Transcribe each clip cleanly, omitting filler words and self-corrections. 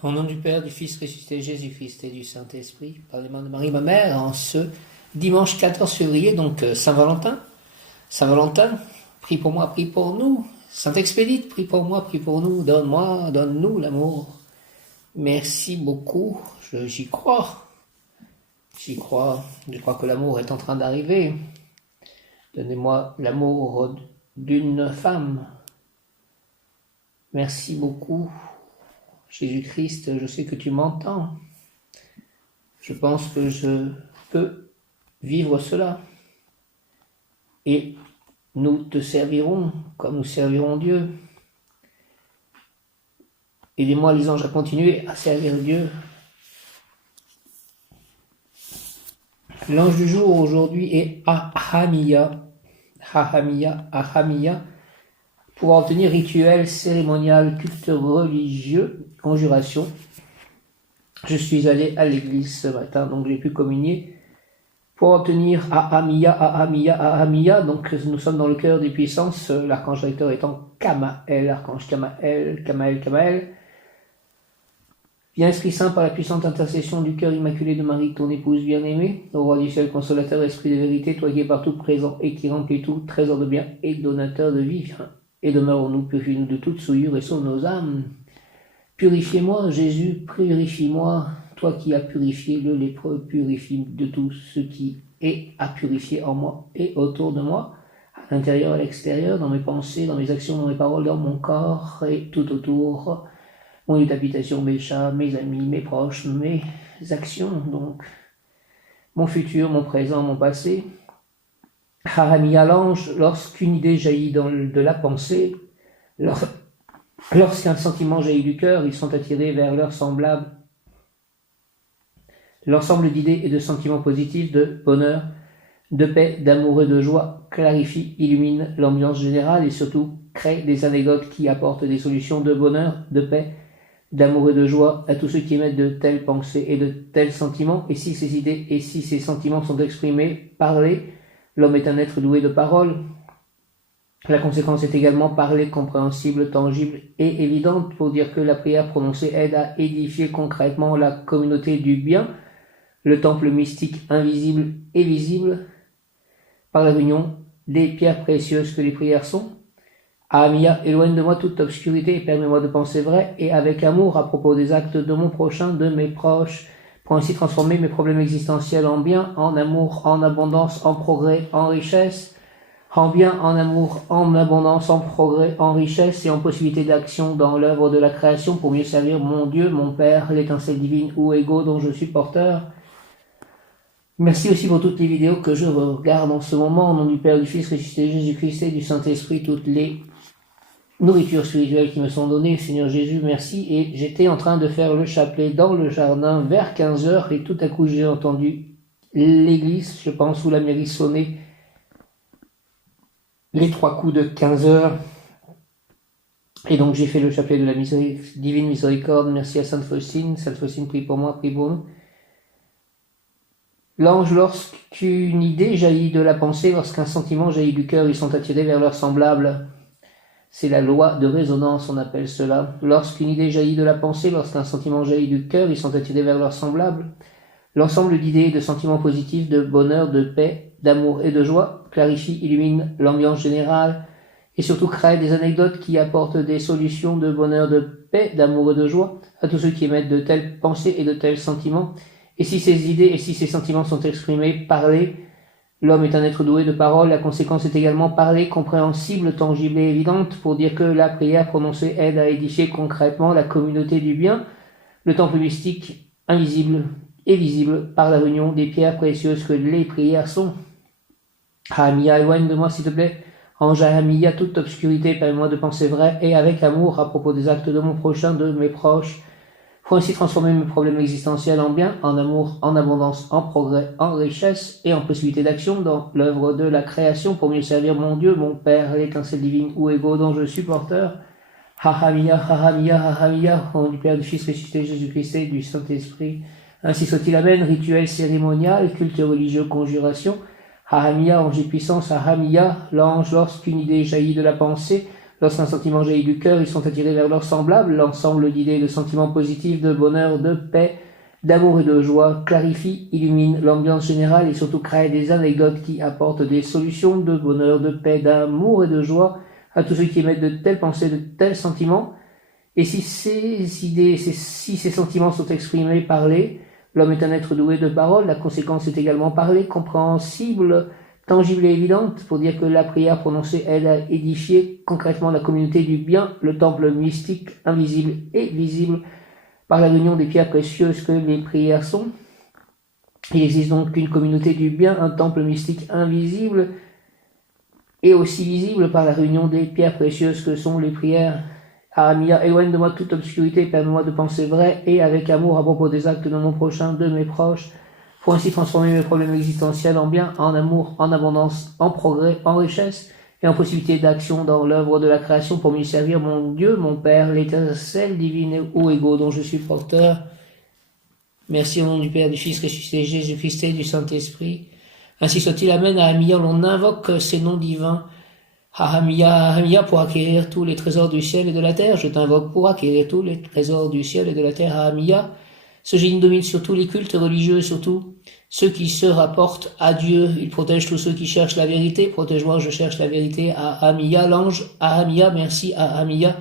Au nom du Père, du Fils ressuscité Jésus-Christ et du Saint-Esprit, par les mains de Marie, ma mère, en ce dimanche 14 février, donc Saint-Valentin. Saint-Valentin, prie pour moi, prie pour nous. Saint-Expédite, prie pour moi, prie pour nous. Donne-moi, donne-nous l'amour. Merci beaucoup, j'y crois. J'y crois. Je crois que l'amour est en train d'arriver. Donnez-moi l'amour d'une femme. Merci beaucoup. Jésus-Christ, je sais que tu m'entends. Je pense que je peux vivre cela. Et nous te servirons comme nous servirons Dieu. Aidez-moi, les anges, à continuer à servir Dieu. L'ange du jour aujourd'hui est Ahamia. Ahamia. Pour obtenir rituel, cérémonial, culte religieux, conjuration. Je suis allé à l'église ce matin, donc j'ai pu communier. Pour obtenir Ahamia, donc nous sommes dans le cœur des puissances, l'archange recteur étant Kamael, l'archange Kamael. Viens Esprit Saint par la puissante intercession du cœur immaculé de Marie, ton épouse bien-aimée, au roi du ciel consolateur, esprit de vérité, toi qui es partout présent et qui remplis tout, trésor de bien et donateur de vie, viens et demeure en nous, purifie-nous de toute souillure et sauve nos âmes. Purifie-moi, Jésus, purifie-moi, toi qui as purifié le lépreux, purifie de tout ce qui est à purifier en moi et autour de moi, à l'intérieur et à l'extérieur, dans mes pensées, dans mes actions, dans mes paroles, dans mon corps et tout autour, mon lieu d'habitation, mes chats, mes amis, mes proches, mes actions, donc mon futur, mon présent, mon passé. Haramia l'ange, lorsqu'une idée jaillit de la pensée, lorsqu'un sentiment jaillit du cœur, ils sont attirés vers leurs semblables. L'ensemble d'idées et de sentiments positifs, de bonheur, de paix, d'amour et de joie clarifie, illumine l'ambiance générale et surtout crée des anecdotes qui apportent des solutions de bonheur, de paix, d'amour et de joie à tous ceux qui émettent de telles pensées et de tels sentiments. Et si ces idées et si ces sentiments sont exprimés, parlés, l'homme est un être doué de parole. La conséquence est également parlée, compréhensible, tangible et évidente pour dire que la prière prononcée aide à édifier concrètement la communauté du bien, le temple mystique invisible et visible, par la réunion des pierres précieuses que les prières sont. Ahamia, éloigne de moi toute obscurité et permets-moi de penser vrai et avec amour à propos des actes de mon prochain, de mes proches, pour ainsi transformer mes problèmes existentiels en bien, en amour, en abondance, en progrès, en richesse, en bien, en amour, en abondance, en progrès, en richesse et en possibilité d'action dans l'œuvre de la création pour mieux servir mon Dieu, mon Père, l'étincelle divine ou ego dont je suis porteur. Merci aussi pour toutes les vidéos que je regarde en ce moment, au nom du Père, du Fils, ressuscité Jésus-Christ et du Saint-Esprit, toutes les nourritures spirituelles qui me sont données. Seigneur Jésus, merci. Et j'étais en train de faire le chapelet dans le jardin vers 15h et tout à coup j'ai entendu l'église, je pense, ou la mairie sonner les 3 coups de 15h. Et donc j'ai fait le chapelet de la divine miséricorde. Merci à Sainte Faustine. Sainte Faustine, prie pour moi, prie pour nous. L'ange, lorsqu'une idée jaillit de la pensée, lorsqu'un sentiment jaillit du cœur, ils sont attirés vers leurs semblables. C'est la loi de résonance, on appelle cela. Lorsqu'une idée jaillit de la pensée, lorsqu'un sentiment jaillit du cœur, ils sont attirés vers leurs semblables. L'ensemble d'idées et de sentiments positifs, de bonheur, de paix, d'amour et de joie clarifie, illumine l'ambiance générale et surtout crée des anecdotes qui apportent des solutions de bonheur, de paix, d'amour et de joie à tous ceux qui émettent de telles pensées et de tels sentiments. Et si ces idées et si ces sentiments sont exprimés, parlés, l'homme est un être doué de parole, la conséquence est également parlée, compréhensible, tangible et évidente pour dire que la prière prononcée aide à édifier concrètement la communauté du bien, le temple mystique invisible et visible par la réunion des pierres précieuses que les prières sont. Ahamia, éloigne de moi s'il te plaît. Ange Ahamia, toute obscurité, permets-moi de penser vrai et avec amour à propos des actes de mon prochain, de mes proches, pour ainsi transformer mes problèmes existentiels en bien, en amour, en abondance, en progrès, en richesse et en possibilité d'action dans l'œuvre de la création pour mieux servir mon Dieu, mon Père, l'étincelle divine ou ego dont je suis porteur. Hahamia, au nom du Père, du Fils ressuscité Jésus-Christ et du Saint-Esprit. Ainsi soit-il, amen. Rituel cérémonial, culte religieux, conjuration. Hahamia, ange et puissance. Hahamia, l'ange, lorsqu'une idée jaillit de la pensée, Lorsqu'un sentiment jaillit du cœur, ils sont attirés vers leurs semblables. L'ensemble d'idées, de sentiments positifs, de bonheur, de paix, d'amour et de joie clarifie, illumine l'ambiance générale et surtout crée des anecdotes qui apportent des solutions de bonheur, de paix, d'amour et de joie à tous ceux qui émettent de telles pensées, de tels sentiments. Et si ces idées, si ces sentiments sont exprimés, parlés, l'homme est un être doué de parole, la conséquence est également parlée, compréhensible, tangible et évidente, pour dire que la prière prononcée aide à édifier concrètement la communauté du bien, le temple mystique, invisible et visible, par la réunion des pierres précieuses que les prières sont. Il existe donc une communauté du bien, un temple mystique invisible et aussi visible par la réunion des pierres précieuses que sont les prières. Ahamia, éloigne de moi toute obscurité, permets-moi de penser vrai et avec amour à propos des actes de mon prochain, de mes proches, pour ainsi transformer mes problèmes existentiels en bien, en amour, en abondance, en progrès, en richesse et en possibilité d'action dans l'œuvre de la création pour mieux servir mon Dieu, mon Père, l'étincelle divine ou égaux dont je suis porteur. Merci au nom du Père, du Fils ressuscité, Jésus-Christ et du Saint-Esprit. Ainsi soit-il, Amen. Ahamia, l'on invoque ces noms divins. Ahamia, pour acquérir tous les trésors du ciel et de la terre. Je t'invoque pour acquérir tous les trésors du ciel et de la terre. Ahamia, ce génie domine sur tous les cultes religieux, surtout ceux qui se rapportent à Dieu. Il protège tous ceux qui cherchent la vérité. Protège-moi, je cherche la vérité. Ahamia, l'ange. Ahamia, merci. Ahamia,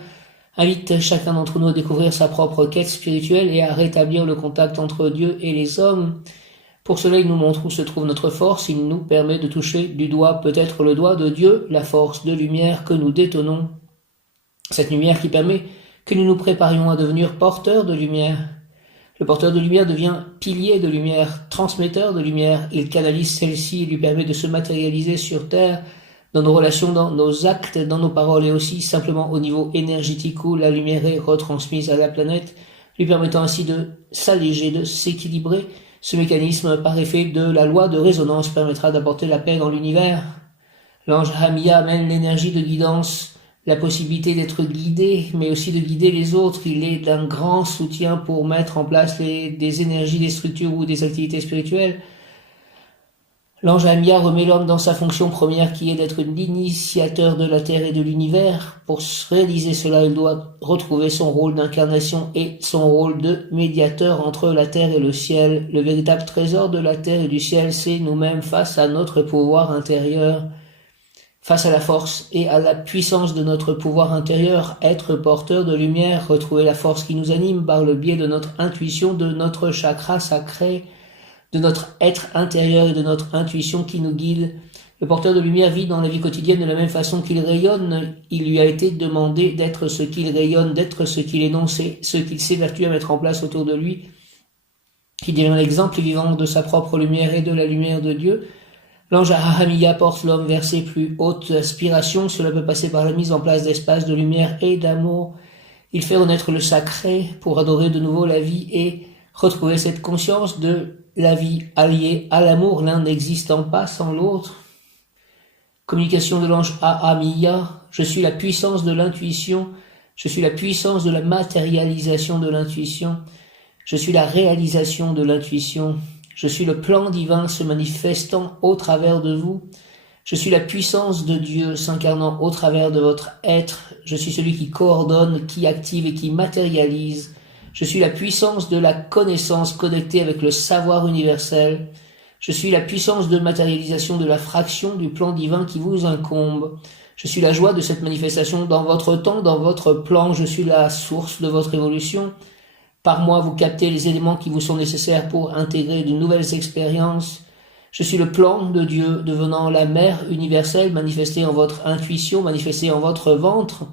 invite chacun d'entre nous à découvrir sa propre quête spirituelle et à rétablir le contact entre Dieu et les hommes. Pour cela, il nous montre où se trouve notre force, il nous permet de toucher du doigt peut-être le doigt de Dieu, la force de lumière que nous détenons. Cette lumière qui permet que nous nous préparions à devenir porteurs de lumière. Le porteur de lumière devient pilier de lumière, transmetteur de lumière. Il canalise celle-ci et lui permet de se matérialiser sur Terre, dans nos relations, dans nos actes, dans nos paroles et aussi simplement au niveau énergétique où la lumière est retransmise à la planète, lui permettant ainsi de s'alléger, de s'équilibrer. Ce mécanisme, par effet de la loi de résonance, permettra d'apporter la paix dans l'univers. L'ange Ahamia amène l'énergie de guidance, la possibilité d'être guidé, mais aussi de guider les autres. Il est d'un grand soutien pour mettre en place des énergies, des structures ou des activités spirituelles. L'ange Ahamia remet l'homme dans sa fonction première qui est d'être l'initiateur de la Terre et de l'univers. Pour réaliser cela, il doit retrouver son rôle d'incarnation et son rôle de médiateur entre la Terre et le ciel. Le véritable trésor de la Terre et du ciel, c'est nous-mêmes face à notre pouvoir intérieur, face à la force et à la puissance de notre pouvoir intérieur, être porteur de lumière, retrouver la force qui nous anime par le biais de notre intuition, de notre chakra sacré, de notre être intérieur et de notre intuition qui nous guide. Le porteur de lumière vit dans la vie quotidienne de la même façon qu'il rayonne. Il lui a été demandé d'être ce qu'il rayonne, d'être ce qu'il énonce, ce qu'il s'évertue à mettre en place autour de lui. Il devient l'exemple vivant de sa propre lumière et de la lumière de Dieu. L'ange Ahamia porte l'homme vers ses plus hautes aspirations. Cela peut passer par la mise en place d'espaces de lumière et d'amour. Il fait renaître le sacré pour adorer de nouveau la vie et retrouver cette conscience de la vie alliée à l'amour, l'un n'existant pas sans l'autre. Communication de l'ange Ahamia, je suis la puissance de l'intuition, je suis la puissance de la matérialisation de l'intuition, je suis la réalisation de l'intuition, je suis le plan divin se manifestant au travers de vous, je suis la puissance de Dieu s'incarnant au travers de votre être, je suis celui qui coordonne, qui active et qui matérialise. Je suis la puissance de la connaissance connectée avec le savoir universel. Je suis la puissance de matérialisation de la fraction du plan divin qui vous incombe. Je suis la joie de cette manifestation dans votre temps, dans votre plan. Je suis la source de votre évolution. Par moi, vous captez les éléments qui vous sont nécessaires pour intégrer de nouvelles expériences. Je suis le plan de Dieu devenant la mère universelle manifestée en votre intuition, manifestée en votre ventre.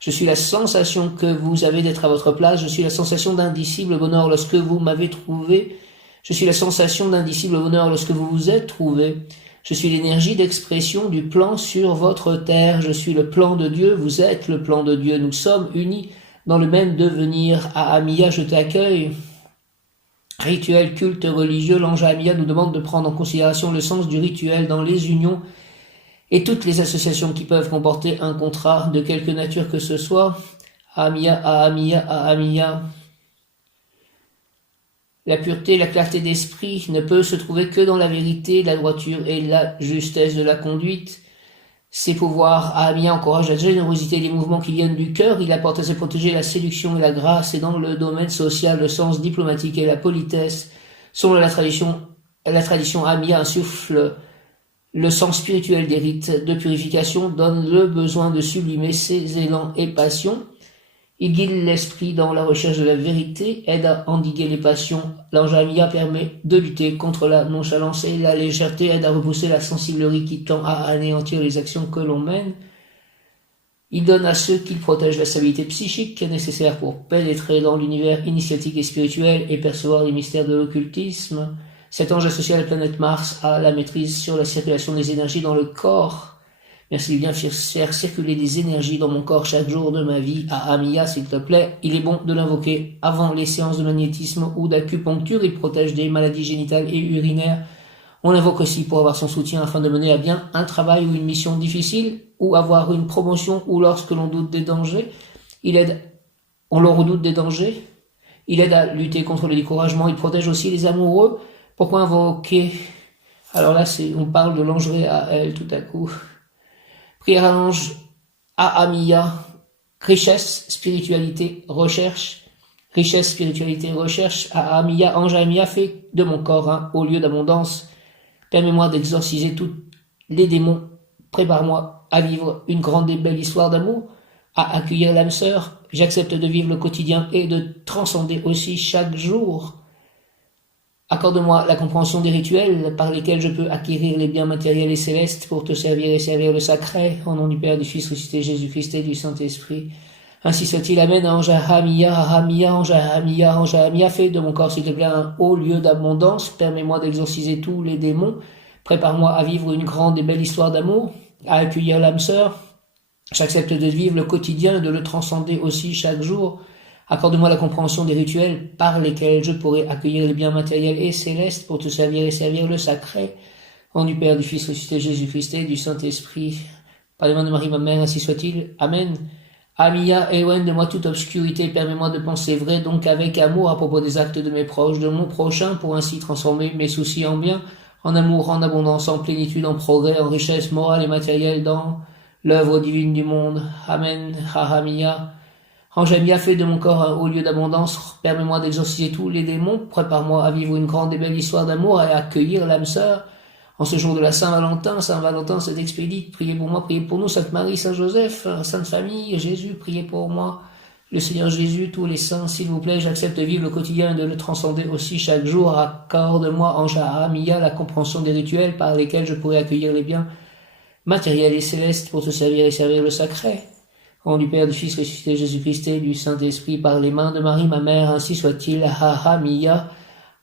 Je suis la sensation que vous avez d'être à votre place. Je suis la sensation d'indicible bonheur lorsque vous m'avez trouvé. Je suis la sensation d'indicible bonheur lorsque vous vous êtes trouvé. Je suis l'énergie d'expression du plan sur votre terre. Je suis le plan de Dieu. Vous êtes le plan de Dieu. Nous sommes unis dans le même devenir. Ahamia, je t'accueille. Rituel, culte religieux. L'ange Ahamia nous demande de prendre en considération le sens du rituel dans les unions et toutes les associations qui peuvent comporter un contrat de quelque nature que ce soit. Ahamia, Ahamia, Ahamia. La pureté, la clarté d'esprit ne peut se trouver que dans la vérité, la droiture et la justesse de la conduite. Ses pouvoirs à Amiya encouragent la générosité et les mouvements qui viennent du cœur. Il apporte à ses protégés la séduction et la grâce. Et dans le domaine social, le sens diplomatique et la politesse. Selon la tradition Amiya insuffle le sens spirituel des rites de purification, donne le besoin de sublimer ses élans et passions. Il guide l'esprit dans la recherche de la vérité, aide à endiguer les passions. L'ange Amiya permet de lutter contre la nonchalance et la légèreté, aide à repousser la sensiblerie qui tend à anéantir les actions que l'on mène. Il donne à ceux qu'il protège la stabilité psychique nécessaire pour pénétrer dans l'univers initiatique et spirituel et percevoir les mystères de l'occultisme. Cet ange associé à la planète Mars a la maîtrise sur la circulation des énergies dans le corps. Merci de bien faire circuler des énergies dans mon corps chaque jour de ma vie. À Amiya, s'il te plaît, il est bon de l'invoquer avant les séances de magnétisme ou d'acupuncture. Il protège des maladies génitales et urinaires. On l'invoque aussi pour avoir son soutien afin de mener à bien un travail ou une mission difficile, ou avoir une promotion, ou lorsque l'on doute des dangers. On leur redoute des dangers. Il aide à lutter contre le découragement. Il protège aussi les amoureux. Pourquoi invoquer? Alors là, on parle de l'ange Réaël tout à coup. Prière à l'ange à Amiya, richesse, spiritualité, recherche. Richesse, spiritualité, recherche. À Amiya, ange Amiya, fais de mon corps un haut lieu d'abondance. Permets-moi d'exorciser tous les démons. Prépare-moi à vivre une grande et belle histoire d'amour, à accueillir l'âme sœur. J'accepte de vivre le quotidien et de transcender aussi chaque jour. Accorde-moi la compréhension des rituels par lesquels je peux acquérir les biens matériels et célestes pour te servir et servir le sacré, au nom du Père, du Fils, ressuscité Jésus-Christ et du Saint-Esprit. Ainsi soit-il, Amen. Ange Amiya, ange Amiya, fais de mon corps, s'il te plaît, un haut lieu d'abondance. Permets-moi d'exorciser tous les démons. Prépare-moi à vivre une grande et belle histoire d'amour, à accueillir l'âme sœur. J'accepte de vivre le quotidien et de le transcender aussi chaque jour. Accorde-moi la compréhension des rituels par lesquels je pourrai accueillir les biens matériels et célestes pour te servir et servir le sacré. Au nom du Père, du Fils, ressuscité Jésus-Christ et du Saint-Esprit. Par les mains de Marie, ma mère, ainsi soit-il. Amen. Amiya, éloigne de moi toute obscurité, permets-moi de penser vrai, donc avec amour à propos des actes de mes proches, de mon prochain, pour ainsi transformer mes soucis en bien, en amour, en abondance, en plénitude, en progrès, en richesse morale et matérielle dans l'œuvre divine du monde. Amen. Amiya. Ange Amiya, fais de mon corps un haut lieu d'abondance, permets-moi d'exorciser tous les démons, prépare-moi à vivre une grande et belle histoire d'amour et à accueillir l'âme sœur. En ce jour de la Saint-Valentin, Saint-Valentin c'est expédite, priez pour moi, priez pour nous, Sainte Marie, Saint Joseph, Sainte Famille, Jésus, priez pour moi, le Seigneur Jésus, tous les saints, s'il vous plaît, j'accepte de vivre le quotidien et de le transcender aussi chaque jour. Accorde-moi, Ange Amiya, la compréhension des rituels par lesquels je pourrai accueillir les biens matériels et célestes pour te servir et servir le sacré. Au nom du Père, du Fils, ressuscité Jésus-Christ et du Saint-Esprit, par les mains de Marie, ma mère, ainsi soit-il. Amiya.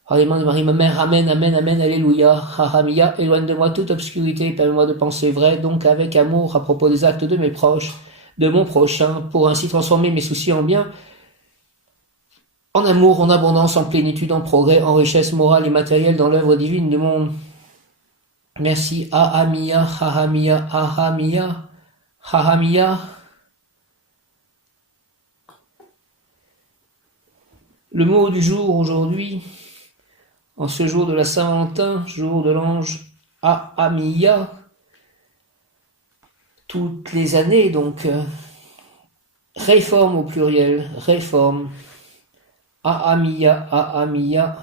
Par les mains de Marie, ma mère, Amen, Amen, Amen, Alléluia. Amiya, éloigne de moi toute obscurité, permets-moi de penser vrai, donc avec amour à propos des actes de mes proches, de mon prochain, pour ainsi transformer mes soucis en bien, en amour, en abondance, en plénitude, en progrès, en richesse morale et matérielle dans l'œuvre divine du monde. Merci. Amiya, Amiya, Amiya, Amiya. Le mot du jour aujourd'hui, en ce jour de la Saint-Valentin, jour de l'ange Amiya, toutes les années, donc, réforme au pluriel, réforme, Amiya, Amiya.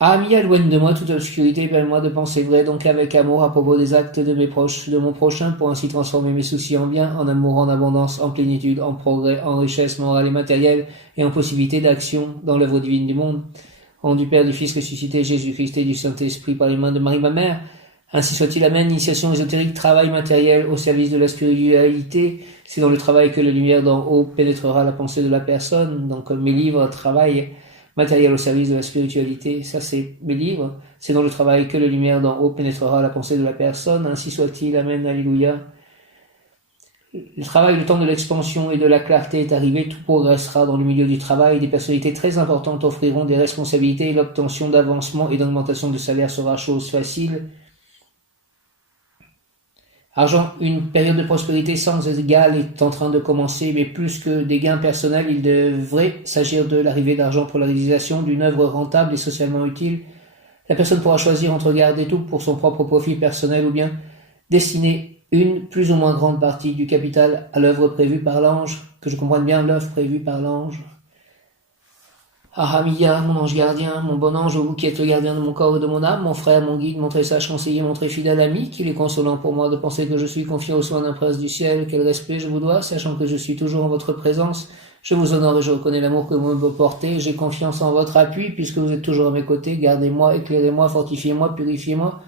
Amiya, éloigne de moi toute obscurité, permets-moi de penser vrai, donc avec amour à propos des actes de mes proches, de mon prochain, pour ainsi transformer mes soucis en bien, en amour, en abondance, en plénitude, en progrès, en richesse morale et matérielle, et en possibilité d'action dans l'œuvre divine du monde. Au nom du Père, du Fils ressuscité, Jésus-Christ et du Saint-Esprit, par les mains de Marie, ma mère, ainsi soit-il. Amen. Initiation ésotérique, travail matériel au service de la spiritualité. C'est dans le travail que la lumière d'en haut pénétrera la pensée de la personne. Donc, mes livres, travail matériel au service de la spiritualité, ça c'est mes livres. C'est dans le travail que la lumière d'en haut pénétrera la pensée de la personne. Ainsi soit-il. Amen. Alléluia. Le travail, le temps de l'expansion et de la clarté est arrivé, tout progressera dans le milieu du travail, des personnalités très importantes offriront des responsabilités et l'obtention d'avancement et d'augmentation de salaire sera chose facile. Argent, une période de prospérité sans égale est en train de commencer, mais plus que des gains personnels, il devrait s'agir de l'arrivée d'argent pour la réalisation d'une œuvre rentable et socialement utile. La personne pourra choisir entre garder tout pour son propre profit personnel ou bien destiner une plus ou moins grande partie du capital à l'œuvre prévue par l'ange. Que je comprenne bien l'œuvre prévue par l'ange. Ahamia, mon ange gardien, mon bon ange, vous qui êtes le gardien de mon corps et de mon âme, mon frère, mon guide, mon très sage conseiller, mon très fidèle ami, qu'il est consolant pour moi de penser que je suis confié aux soins d'un prince du ciel, quel respect je vous dois, sachant que je suis toujours en votre présence. Je vous honore et je reconnais l'amour que vous me portez, j'ai confiance en votre appui, puisque vous êtes toujours à mes côtés, gardez-moi, éclairez-moi, fortifiez-moi, purifiez-moi.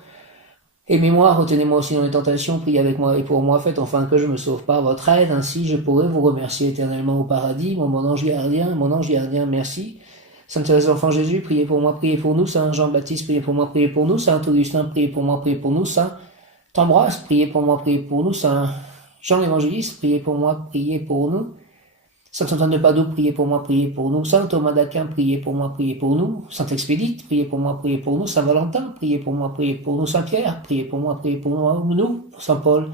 Aimez-moi, retenez-moi aussi dans les tentations, priez avec moi et pour moi, faites enfin que je me sauve par votre aide, ainsi je pourrai vous remercier éternellement au paradis, mon ange gardien, merci. Sainte Thérèse l'Enfant Jésus, priez pour moi, priez pour nous. Saint Jean-Baptiste, priez pour moi, priez pour nous. Saint Augustin, priez pour moi, priez pour nous. Saint Ambroise, priez pour moi, priez pour nous. Saint Jean l'Évangéliste, priez pour moi, priez pour nous. Saint Antoine de Padoue, priez pour moi, priez pour nous. Saint Thomas d'Aquin, priez pour moi, priez pour nous. Saint Expédite, priez pour moi, priez pour nous. Saint Valentin, priez pour moi, priez pour nous. Saint Pierre, priez pour moi, priez pour nous. Saint Paul,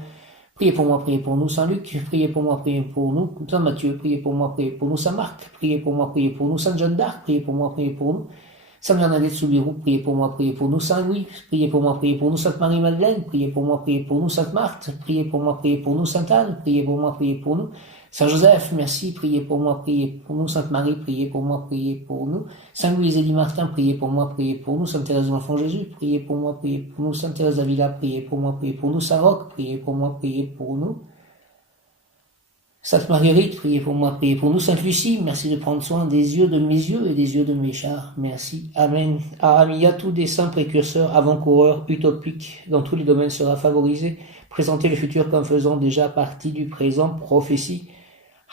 priez pour moi, priez pour nous. Saint Luc, priez pour moi, priez pour nous. Saint Matthieu, priez pour moi, priez pour nous. Saint Marc, priez pour moi, priez pour nous. Sainte Jeanne d'Arc, priez pour moi, priez pour nous. Saint Bernadette Soubirous, priez pour moi, priez pour nous. Saint Louis, priez pour moi, priez pour nous. Sainte Marie-Madeleine, priez pour moi, priez pour nous. Sainte Marthe, priez pour moi, priez pour nous. Sainte Anne, priez pour moi, priez pour nous. Saint Joseph, merci, priez pour moi, priez pour nous. Sainte Marie, priez pour moi, priez pour nous. Saint Louis-Élie Martin, priez pour moi, priez pour nous. Sainte Thérèse de l'Enfant Jésus, priez pour moi, priez pour nous. Sainte Thérèse d'Avila, priez pour moi, priez pour nous. Saint Roch, priez pour moi, priez pour nous. Sainte Marguerite, priez pour moi, priez pour nous. Sainte Lucie, merci de prendre soin des yeux de mes yeux et des yeux de mes chars. Merci. Amen. Ahamia, tout des saints précurseurs, avant-coureurs, utopiques, dans tous les domaines sera favorisé. Présenter le futur comme faisant déjà partie du présent, prophétie.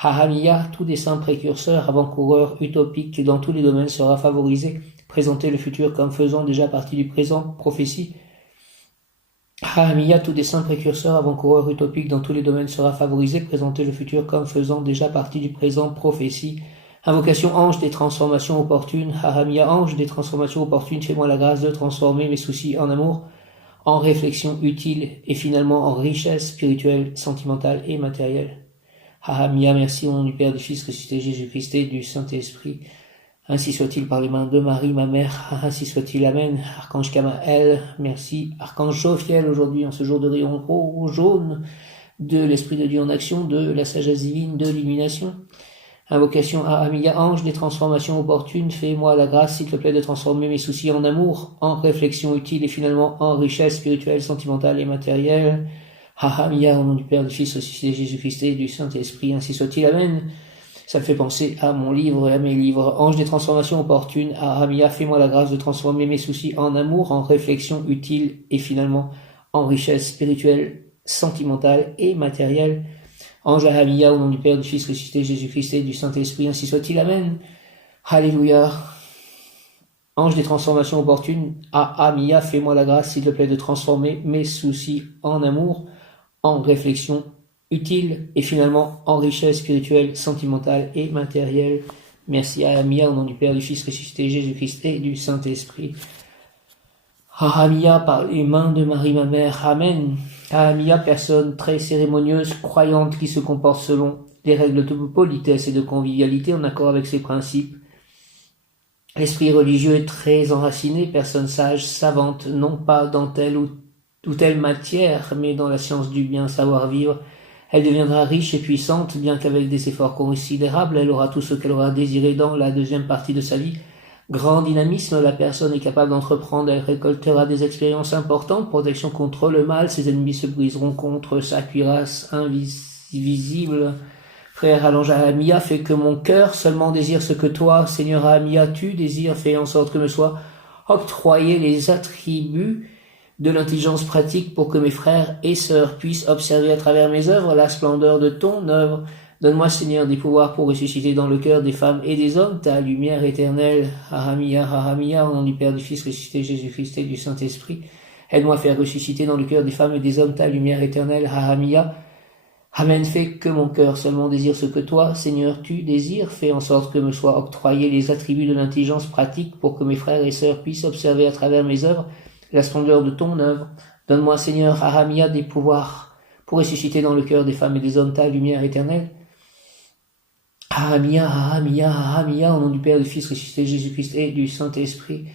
Ahamia, tout des saints précurseurs, avant-coureurs, utopiques, dans tous les domaines sera favorisé. Présenter le futur comme faisant déjà partie du présent, prophétie. Ahamia, tout des saints précurseurs, avant-coureurs utopiques dans tous les domaines sera favorisé, présenter le futur comme faisant déjà partie du présent, prophétie. Invocation ange des transformations opportunes. Ahamia, ange des transformations opportunes, fais-moi la grâce de transformer mes soucis en amour, en réflexion utile et finalement en richesse spirituelle, sentimentale et matérielle. Ahamia, merci au nom du Père, du Fils, ressuscité Jésus-Christ et du Saint-Esprit. Ainsi soit-il par les mains de Marie, ma mère, ainsi soit-il, amen. Archange Kamaël, merci. Archange Jophiel, aujourd'hui, en ce jour de rayon jaune, de l'Esprit de Dieu en action, de la sagesse divine, de l'illumination. Invocation à Ahamia, ange des transformations opportunes, fais-moi la grâce, s'il te plaît, de transformer mes soucis en amour, en réflexion utile et finalement en richesse spirituelle, sentimentale et matérielle. Ahamia, au nom du Père, du Fils, ressuscité Jésus-Christ et du Saint-Esprit, ainsi soit-il, amen. Ça me fait penser à mon livre, à mes livres. Ange des transformations opportunes, Ahamia, fais-moi la grâce de transformer mes soucis en amour, en réflexion utile et finalement en richesse spirituelle, sentimentale et matérielle. Ange Ahamia, au nom du Père, du Fils ressuscité, Jésus-Christ et du Saint-Esprit, ainsi soit-il, amen. Alléluia. Ange des transformations opportunes, Ahamia, fais-moi la grâce, s'il te plaît, de transformer mes soucis en amour, en réflexion utile et finalement en richesse spirituelle, sentimentale et matérielle. Merci à Ahamia, au nom du Père, du Fils ressuscité, Jésus-Christ et du Saint-Esprit. Ahamia, par les mains de Marie, ma mère, amen. Ahamia, personne très cérémonieuse, croyante, qui se comporte selon les règles de politesse et de convivialité en accord avec ses principes. L'esprit religieux est très enraciné, personne sage, savante, non pas dans telle ou telle matière, mais dans la science du bien savoir vivre. Elle deviendra riche et puissante, bien qu'avec des efforts considérables, elle aura tout ce qu'elle aura désiré dans la deuxième partie de sa vie. Grand dynamisme, la personne est capable d'entreprendre, elle récoltera des expériences importantes, protection contre le mal, ses ennemis se briseront contre sa cuirasse invisible. Frère Allonge Ahamia, fais que mon cœur seulement désire ce que toi, Seigneur Ahamia, tu désires, fais en sorte que me soient octroyés les attributs de l'intelligence pratique pour que mes frères et sœurs puissent observer à travers mes œuvres la splendeur de ton œuvre. Donne-moi, Seigneur, des pouvoirs pour ressusciter dans le cœur des femmes et des hommes ta lumière éternelle. Ahamia, Ahamia, au nom du Père, du Fils ressuscité, Jésus-Christ et du Saint-Esprit. Aide-moi à faire ressusciter dans le cœur des femmes et des hommes ta lumière éternelle. Ahamia. Amen, fais que mon cœur seulement désire ce que toi, Seigneur, tu désires. Fais en sorte que me soient octroyés les attributs de l'intelligence pratique pour que mes frères et sœurs puissent observer à travers mes œuvres la splendeur de ton œuvre. Donne-moi, Seigneur, Ahamia, des pouvoirs pour ressusciter dans le cœur des femmes et des hommes ta lumière éternelle. Ahamia, Ahamia, Ahamia, au nom du Père, du Fils ressuscité, Jésus-Christ et du Saint-Esprit.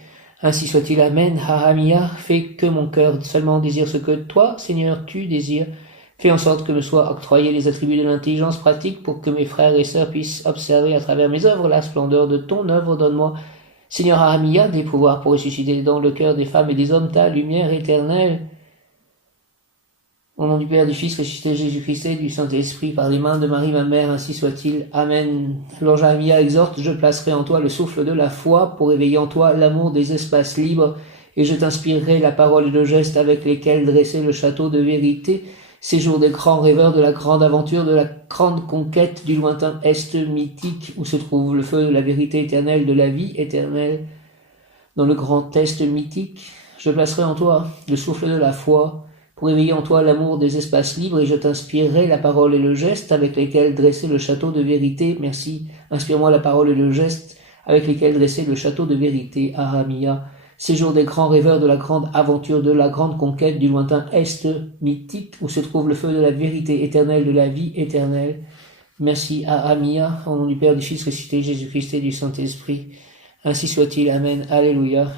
Ainsi soit-il, Amen. Ahamia, fais que mon cœur seulement désire ce que toi, Seigneur, tu désires. Fais en sorte que me soient octroyés les attributs de l'intelligence pratique pour que mes frères et sœurs puissent observer à travers mes œuvres la splendeur de ton œuvre. Donne-moi, Seigneur Ahamia, des pouvoirs pour ressusciter dans le cœur des femmes et des hommes ta lumière éternelle. Au nom du Père, du Fils ressuscité, Jésus-Christ et du Saint-Esprit, par les mains de Marie, ma mère, ainsi soit-il. Amen. L'ange Ahamia exhorte, je placerai en toi le souffle de la foi pour éveiller en toi l'amour des espaces libres, et je t'inspirerai la parole et le geste avec lesquels dresser le château de vérité, séjour des grands rêveurs de la grande aventure, de la grande conquête du lointain Est mythique, où se trouve le feu de la vérité éternelle, de la vie éternelle. Dans le grand Est mythique, je placerai en toi le souffle de la foi, pour éveiller en toi l'amour des espaces libres, et je t'inspirerai la parole et le geste avec lesquels dresser le château de vérité. Merci. Inspire-moi la parole et le geste avec lesquels dresser le château de vérité. Ahamia. Séjour des grands rêveurs de la grande aventure, de la grande conquête du lointain Est mythique, où se trouve le feu de la vérité éternelle, de la vie éternelle. Merci. Ahamia. Au nom du Père, du Fils ressuscité, Jésus-Christ et du Saint-Esprit. Ainsi soit-il. Amen. Alléluia.